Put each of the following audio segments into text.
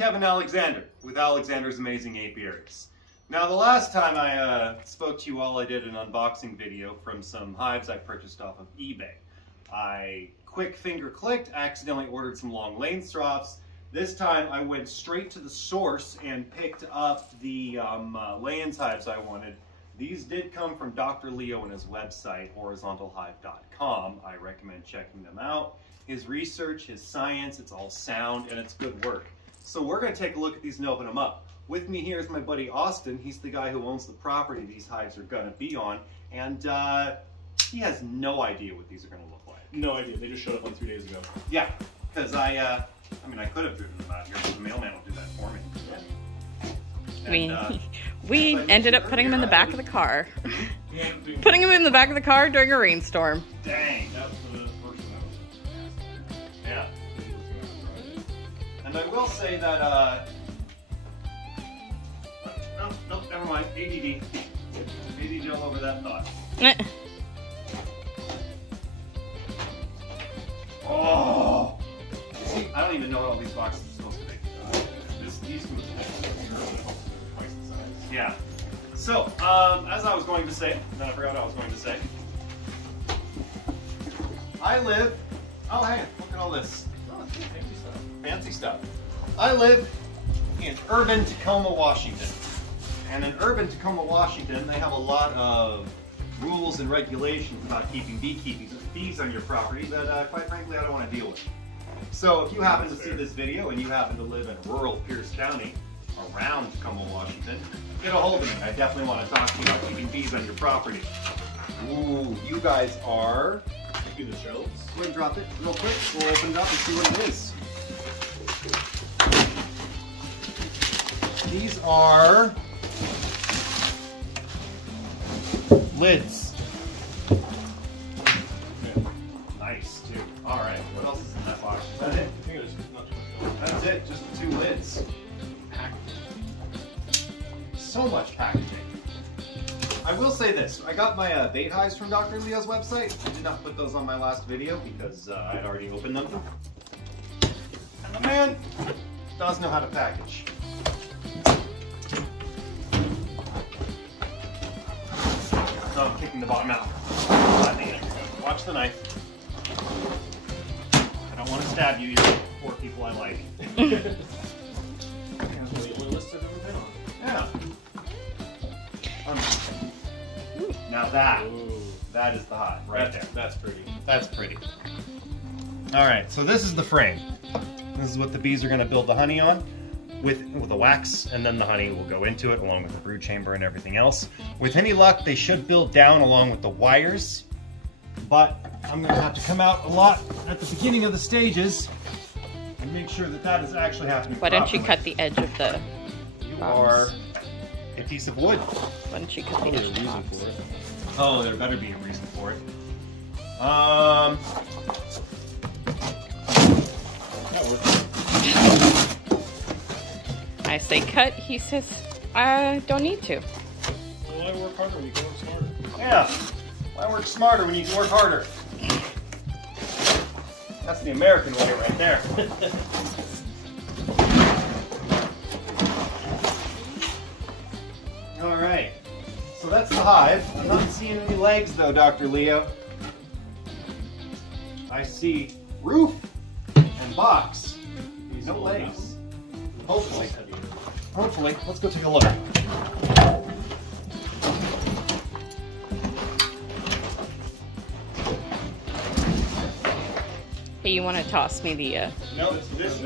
Kevin Alexander with Alexander's Amazing Apiaries. Now the last time I spoke to you all, I did an unboxing video from some hives I purchased off of eBay. I quick finger clicked, accidentally ordered some long lane troughs. This time I went straight to the source and picked up the Layens hives I wanted. These did come from Dr. Leo and his website, horizontalhive.com. I recommend checking them out. His research, his science, it's all sound and it's good work. So we're going to take a look at these and open them up. With me here is my buddy Austin. He's the guy who owns the property these hives are going to be on. And he has no idea what these are going to look like. No idea. They just showed up like 3 days ago. Yeah, because I could have driven them out here, but the mailman will do that for me. Yeah. We ended up putting them in the back of the car. Putting them in the back of the car during a rainstorm. Dang. That was the first one. Yeah. And I will say that, no, never mind, ADD. ADD all over that thought. Oh! See, I don't even know what all these boxes are supposed to be. These can be twice the size. Yeah. So, as I was going to say, then I forgot what I was going to say. I live, oh hey, look at all this. Oh, it's fancy stuff. Fancy stuff. I live in urban Tacoma, Washington. And in urban Tacoma, Washington, they have a lot of rules and regulations about keeping bees on your property that, quite frankly, I don't want to deal with. So if you happen to see this video and you happen to live in rural Pierce County, around Tacoma, Washington, get a hold of me. I definitely want to talk to you about keeping bees on your property. Ooh, you guys are... Taking the shelves. Go ahead and drop it real quick. We'll open it up and see what it is. These are lids. Yeah. Nice, too. All right, what else is in that box? Is that it? I think it's not too much. That's it, just the 2 lids. So much packaging. I will say this, I got my bait hives from Dr. Leo's website. I did not put those on my last video because I had already opened them. And the man does know how to package. So I'm kicking the bottom out. Watch the knife. I don't want to stab you, you're poor people I like. Yeah. Now that is the hive right there. That's pretty. That's pretty. All right, so this is the frame. This is what the bees are going to build the honey on with the wax, and then the honey will go into it along with the brood chamber and everything else. With any luck, they should build down along with the wires, but I'm going to have to come out a lot at the beginning of the stages and make sure that that is actually happening. Why don't you cut the edge of the Or a piece of wood. Why don't you cut the edge of the box? Oh, there better be a reason for it. That works. I say cut, he says, I don't need to. Well, I work harder when you can work smarter. Yeah. Why work smarter when you can work harder? That's the American way right there. All right. So that's the hive. I'm not seeing any legs though, Dr. Leo. I see roof and box. No legs. Hopefully. Hopefully. Let's go take a look. Hey, you want to toss me the... No, this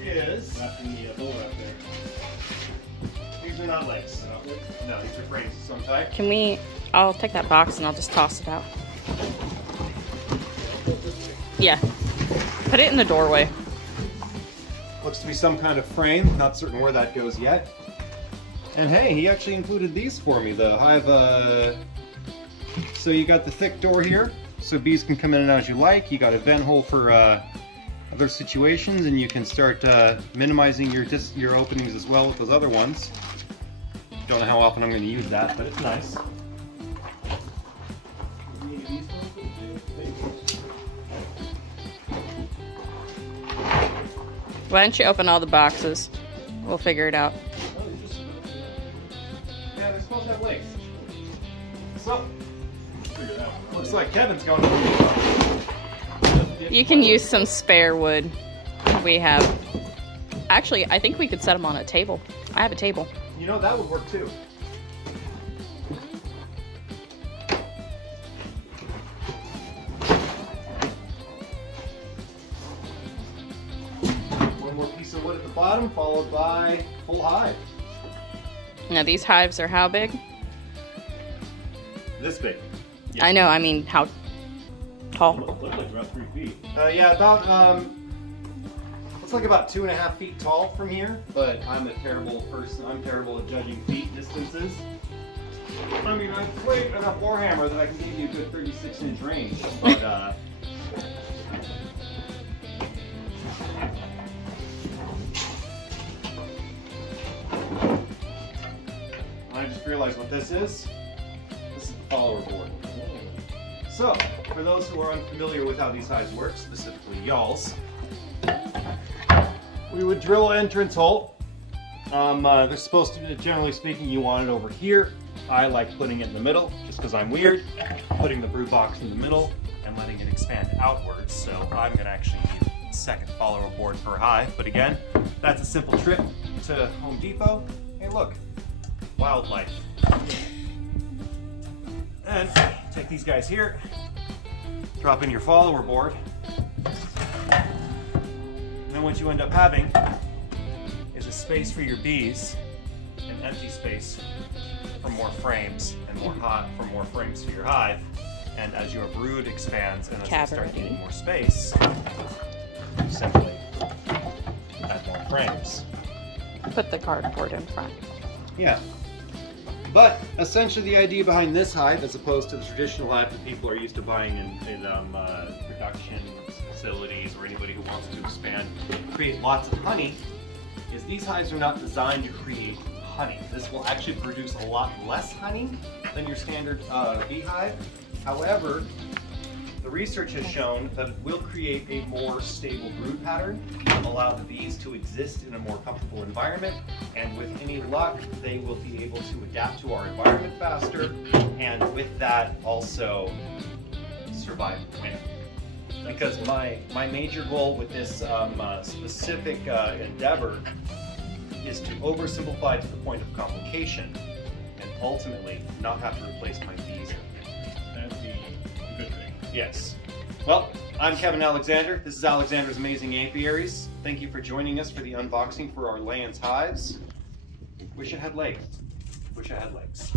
is... Not in the bowl right there. These are not legs. No, these are frames of some type. Can we... I'll take that box and I'll just toss it out. Yeah. Put it in the doorway. Looks to be some kind of frame. Not certain where that goes yet. And hey, he actually included these for me. The hive, so you got the thick door here, so bees can come in and out as you like. You got a vent hole for other situations, and you can start minimizing your openings as well with those other ones. Don't know how often I'm going to use that, but it's nice. Why don't you open all the boxes? We'll figure it out. Oh, you just Yeah, they're supposed to have legs. So, figure that one. looks like Kevin's going to You can use some spare wood we have. Actually, I think we could set them on a table. I have a table. You know, that would work too. One more piece of wood at the bottom, followed by full hive. Now these hives are how big? This big. I know, I mean how tall? Looks like about 3 feet. Yeah, about looks like about 2.5 feet tall from here. But I'm a terrible person. I'm terrible at judging feet distances. I mean, I've played enough Warhammer that I can give you a good 36-inch range. But I just realized what this is. This is the follower board. So, for those who are unfamiliar with how these hives work, specifically y'all's, we would drill an entrance hole. They're supposed to, generally speaking, you want it over here. I like putting it in the middle, just because I'm weird. Putting the brood box in the middle and letting it expand outwards. So I'm going to actually use the second follower board per hive. But again, that's a simple trip to Home Depot. Hey, look, wildlife. And take these guys here, drop in your follower board, and then what you end up having is a space for your bees, an empty space for more frames and for more frames for your hive. And as your brood expands and as you start needing more space, you simply add more frames. Put the cardboard in front. Yeah. But essentially the idea behind this hive, as opposed to the traditional hive that people are used to buying in production facilities or anybody who wants to expand, create lots of honey, is these hives are not designed to create honey. This will actually produce a lot less honey than your standard beehive. However, the research has shown that it will create a more stable brood pattern, allow the bees to exist in a more comfortable environment, and with any luck, they will be able to adapt to our environment faster, and with that, also survive the winter. Because my major goal with this specific endeavor is to oversimplify to the point of complication, and ultimately not have to replace my bees. That'd be a good thing. Yes. Well, I'm Kevin Alexander. This is Alexander's Amazing Apiaries. Thank you for joining us for the unboxing for our Lands hives. Wish it had legs. Wish it had legs.